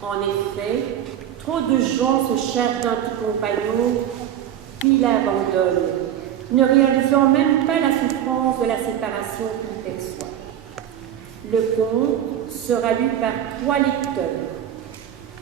En effet, trop de gens se chargent d'un petit compagnon, puis l'abandonnent, ne réalisant même pas la souffrance de la séparation qu'il perçoit. Le conte sera lu par 3 lecteurs.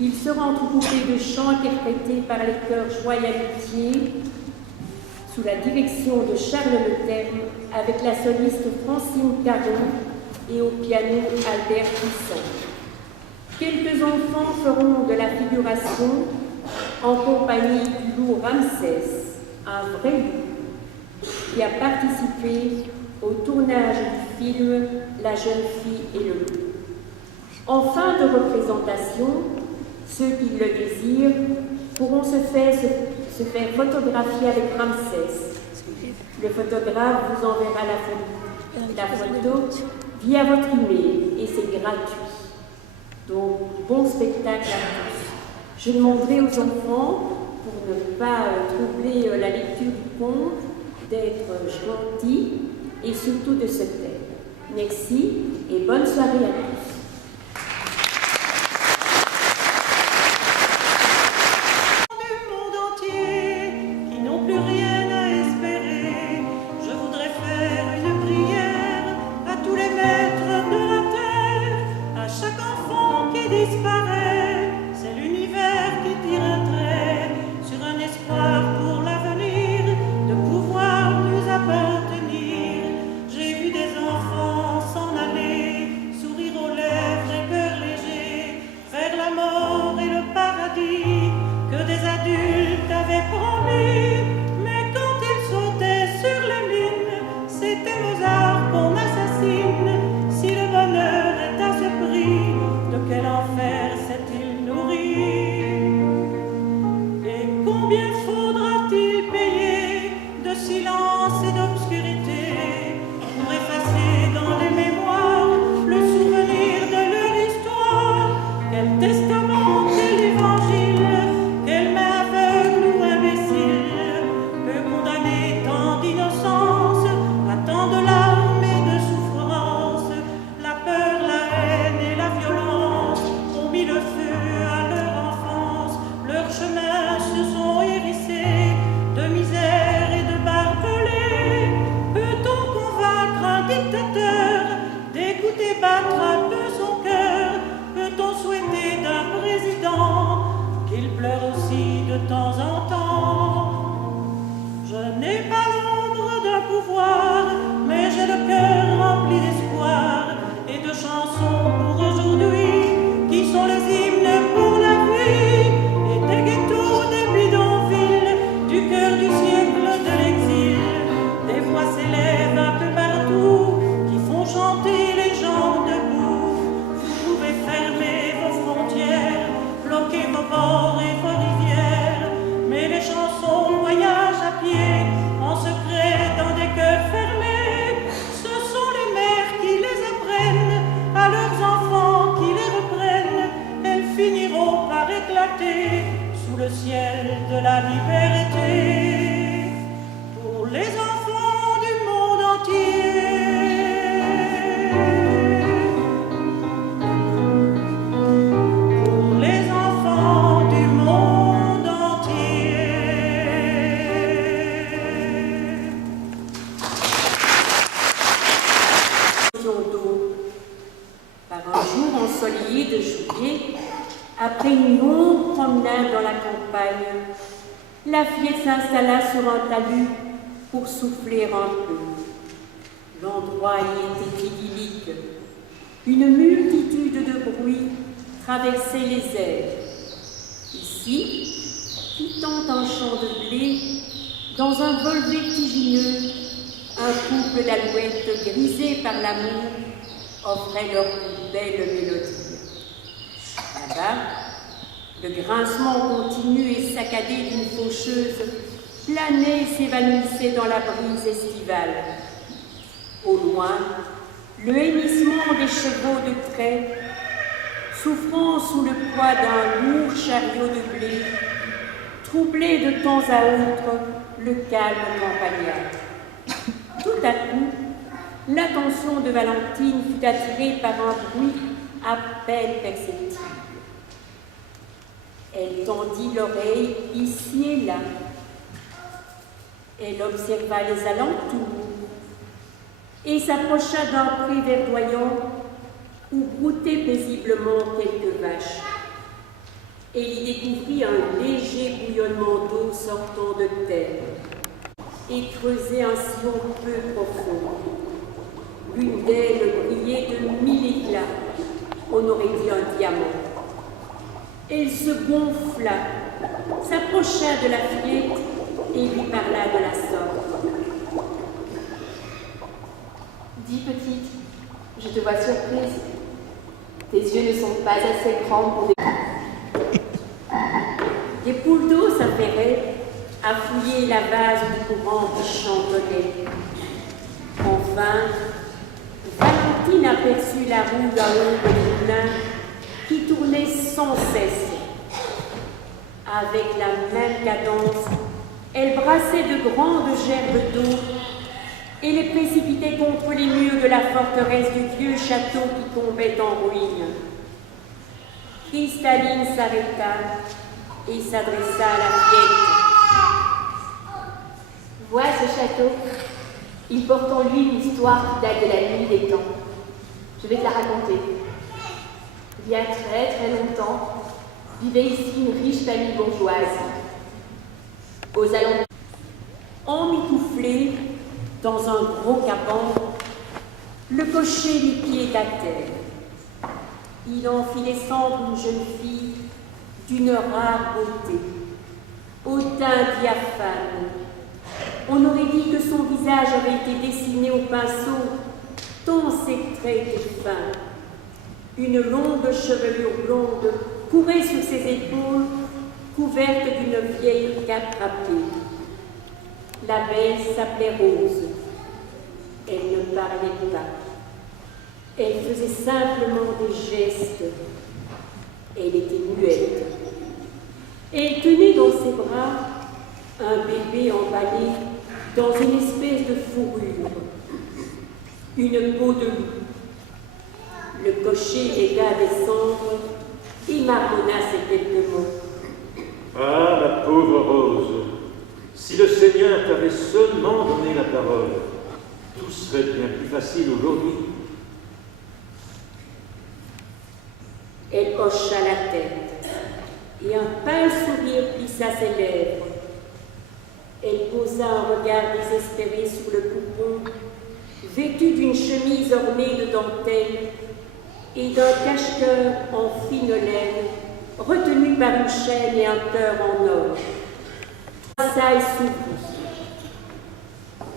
Il sera entrecoupé de chants interprétés par les chœurs Joie et Amitié, sous la direction de Charles Leterme, avec la soliste Francine Caron et au piano Albert Puissant. Quelques enfants feront de la figuration en compagnie du loup Ramsès, un vrai loup, qui a participé au tournage du film La jeune fille et le loup. En fin de représentation, ceux qui le désirent pourront se faire photographier avec Ramsès. Le photographe vous enverra la photo via votre email et c'est gratuit. Donc, bon spectacle à tous. Je demanderai aux enfants, pour ne pas troubler la lecture du conte, d'être gentils et surtout de se taire. Merci et bonne soirée à tous. Après une longue promenade dans la campagne, la fillette s'installa sur un talus pour souffler un peu. L'endroit y était idyllique. Une multitude de bruits traversait les airs. Ici, quittant un champ de blé, dans un vol vertigineux, un couple d'alouettes grisées par l'amour offrait leur plus belle mélodie. Là-bas, le grincement continu et saccadé d'une faucheuse planait et s'évanouissait dans la brise estivale. Au loin, le hennissement des chevaux de trait, souffrant sous le poids d'un lourd chariot de blé, troublait de temps à autre le calme campagnard. Tout à coup, l'attention de Valentine fut attirée par un bruit à peine perceptible. Elle tendit l'oreille ici et là. Elle observa les alentours et s'approcha d'un pré verdoyant où broutaient paisiblement quelques vaches. Elle y découvrit un léger bouillonnement d'eau sortant de terre et creusait un sillon peu profond. L'une d'elles brillait de 1000 éclats, on aurait dit un diamant. Elle se gonfla, s'approcha de la fillette et lui parla de la sorte. Dis petite, je te vois surprise. Tes yeux ne sont pas assez grands pour des... Des poules d'eau s'affairaient à fouiller la vase du courant qui chantonnait. Enfin, Valentine aperçut la roue à ombre du moulin qui tournait sans cesse. Avec la même cadence, elle brassait de grandes gerbes d'eau et les précipitait contre les murs de la forteresse du vieux château qui tombait en ruine. Cristaline s'arrêta et s'adressa à la fillette. Vois ce château. Il porte en lui une histoire qui date de la nuit des temps. Je vais te la raconter. Il y a très très longtemps, vivait ici une riche famille bourgeoise. Aux alentours, Emmitouflé dans un gros caban, le cocher mit pied à terre. Il en fit descendre une jeune fille d'une rare beauté, au teint diaphane. On aurait dit que son visage avait été dessiné au pinceau, tant ses traits étaient fins. Une longue chevelure blonde courait sur ses épaules, couverte d'une vieille cape râpée. La belle s'appelait Rose. Elle ne parlait pas. Elle faisait simplement des gestes. Elle était muette. Elle tenait dans ses bras un bébé emballé dans une espèce de fourrure, une peau de loup. Le cocher l'aida à descendre et marmonna ces quelques mots. Ah, la pauvre Rose, si le Seigneur t'avait seulement donné la parole, tout serait bien plus facile aujourd'hui. Elle hocha la tête et un pâle sourire plissa ses lèvres. Elle posa un regard désespéré sur le poupon, vêtu d'une chemise ornée de dentelle et d'un cache-cœur en fine laine, retenu par une chaîne et un cœur en or. Ça s'ouvrit.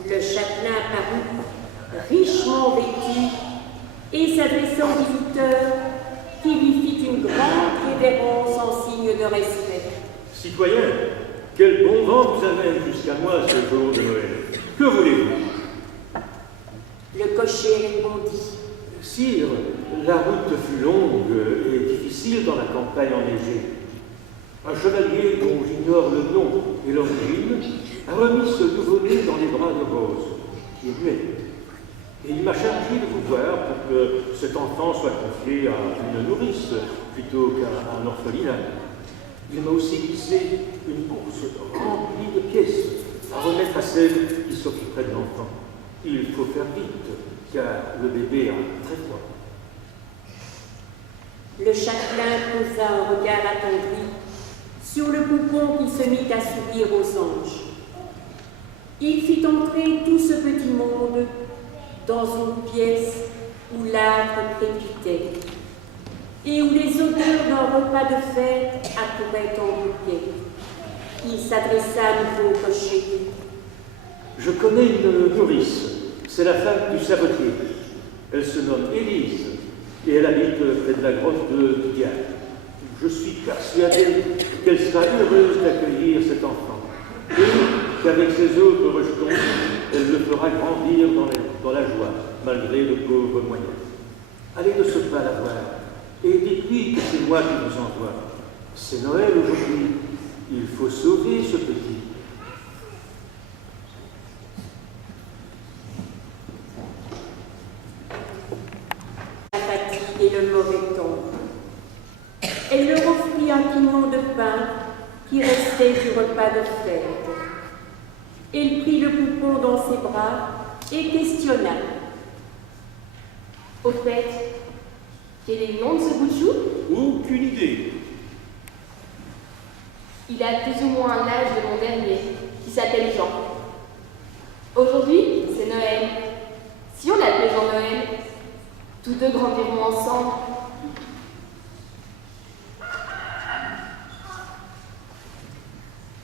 Le châtelain parut, richement vêtu, et s'adressant au visiteur, qui lui fit une grande révérence en signe de respect. Citoyen, quel bon vent vous amène jusqu'à moi ce jour de Noël. Que voulez-vous? Le cocher répondit. Sire, la route fut longue et difficile dans la campagne enneigée. Un chevalier dont j'ignore le nom et l'origine a remis ce nouveau-né dans les bras de Rose, qui est muet. Et il m'a chargé de vous voir pour que cet enfant soit confié à une nourrice plutôt qu'à un orphelinat. Il m'a aussi glissé une bourse remplie de pièces à remettre à celle qui s'occuperait de l'enfant. Il faut faire vite, car le bébé a très froid. Le châtelain posa un regard attendri sur le poupon qui se mit à sourire aux anges. Il fit entrer tout ce petit monde dans une pièce où l'âtre crépitait et où les odeurs d'un repas de fête accouraient en bouquet. Il s'adressa à nouveau au cocher. Je connais une nourrice, c'est la femme du sabotier. Elle se nomme Élise et elle habite près de la grotte de Diane. Je suis persuadé qu'elle sera heureuse d'accueillir cet enfant et qu'avec ses autres rejetons, elle le fera grandir dans la joie, malgré le pauvre moyen. Allez de ce pas la voir et dites-lui que c'est moi qui vous envoie. C'est Noël aujourd'hui, il faut sauver ce petit. La fatigue et le mauvais temps. Elle leur offrit un un pignon de pain qui restait du repas de fête. Elle prit le poupon dans ses bras et questionna. Au fait, quel est le nom de ce bout de chou? Aucune idée. Il a plus ou moins l'âge de mon dernier, qui s'appelle Jean. Aujourd'hui, c'est Noël. Si on l'appelait Jean-Noël, tous deux grandiront ensemble.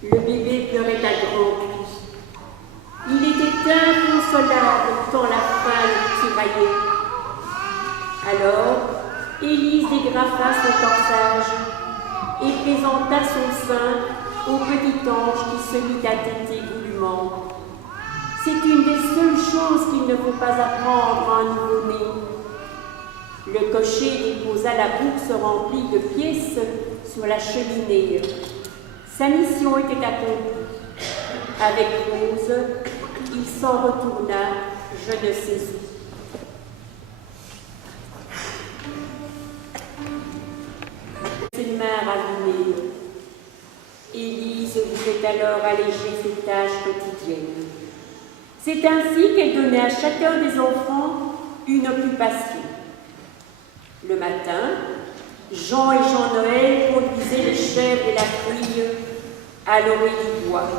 Le bébé pleurait à grands cris. Il était inconsolable tant la faim le tiraillait. Alors, Élise dégrafa son corsage et présenta son sein au petit ange qui se mit à téter goulûment. C'est une des seules choses qu'il ne faut pas apprendre à un nouveau-né. Le cocher déposa la bourse remplie de pièces sur la cheminée. Sa mission était accomplie. Avec Rose, il s'en retourna, je ne sais où. Ses mains ravinées. Élise voulait alors alléger ses tâches quotidiennes. C'est ainsi qu'elle donnait à chacun des enfants une occupation. Le matin, Jean et Jean-Noël conduisaient les chèvres et la fouille à l'orée du bois,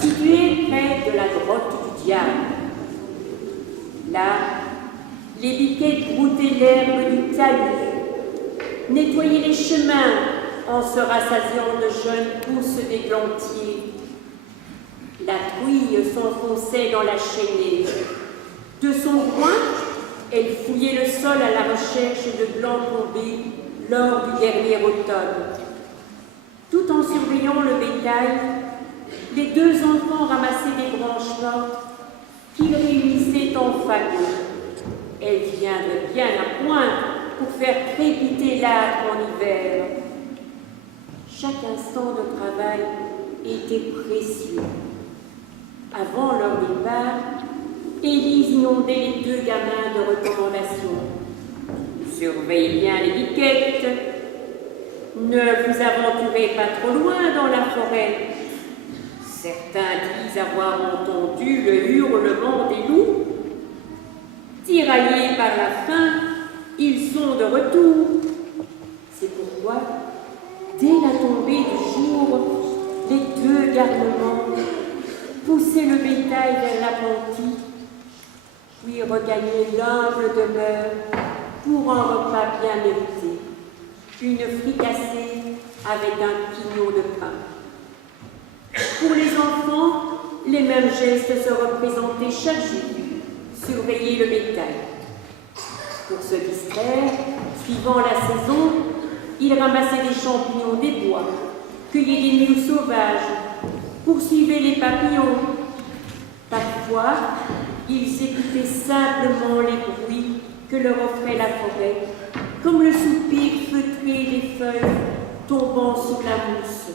situé près de la grotte du diable. Là, les biquettes broutaient l'herbe du talus, nettoyaient les chemins en se rassasiant de jeunes pousses d'églantiers. La truie s'enfonçait dans la chênaie. De son coin, elle fouillait le sol à la recherche de blancs tombés lors du dernier automne. Tout en surveillant le bétail, les deux enfants ramassaient des branches mortes qu'ils réunissaient en fagots. Elles viendraient bien à point pour faire crépiter l'âtre en hiver. Chaque instant de travail était précieux. Avant leur départ, Élise inondait les deux gamins de recommandations. Surveillez bien les biquettes. Ne vous aventurez pas trop loin dans la forêt. Certains disent avoir entendu le hurlement des loups. Tiraillés par la faim, ils sont de retour. C'est pourquoi, dès la tombée du jour, les deux garnements poussaient le bétail vers l'appentis, puis regagnaient l'humble demeure pour un repas bien mérité, une fricassée avec un pignon de pain. Pour les enfants, les mêmes gestes se représentaient chaque jour, surveiller le bétail. Pour se distraire, suivant la saison, ils ramassaient des champignons des bois, cueillaient des mules sauvages, poursuivaient les papillons. Parfois, ils écoutaient simplement les bruits que leur offrait la forêt, comme le soupir feutré des feuilles tombant sur la mousse,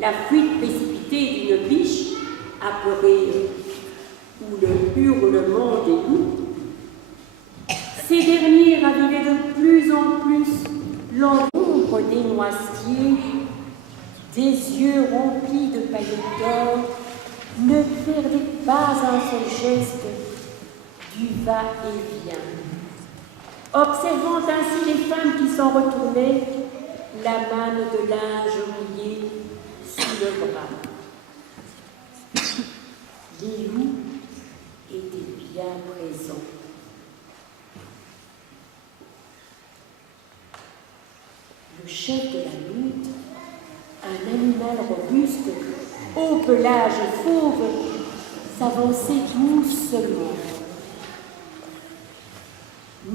la fuite précipitée d'une biche apeurée ou le hurlement des loups. Ces derniers ravivaient de plus en plus l'ombre des noisetiers, des yeux remplis de paillettes d'or, ne perdaient pas un seul geste du va-et-vient. Observant ainsi les femmes qui s'en retournaient, la manne de linge mouillé sous le bras. Les loups étaient bien présents. Le chef de la meute, un animal robuste, au pelage fauve, s'avançait doucement.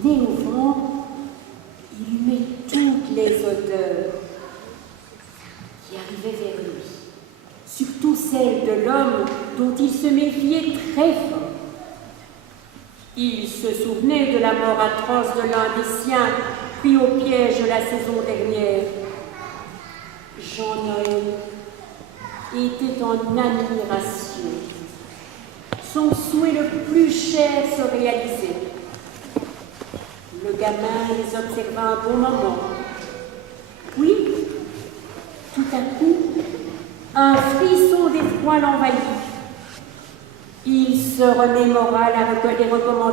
Né au vent, il humait toutes les odeurs qui arrivaient vers lui, surtout celles de l'homme dont il se méfiait très fort. Il se souvenait de la mort atroce de l'un des siens pris au piège la saison dernière. Jean-Noël était en admiration. Son souhait le plus cher se réalisait. Le gamin les observa un bon moment. Puis, Tout à coup, un frisson d'effroi l'envahit. Il se remémora les recommandations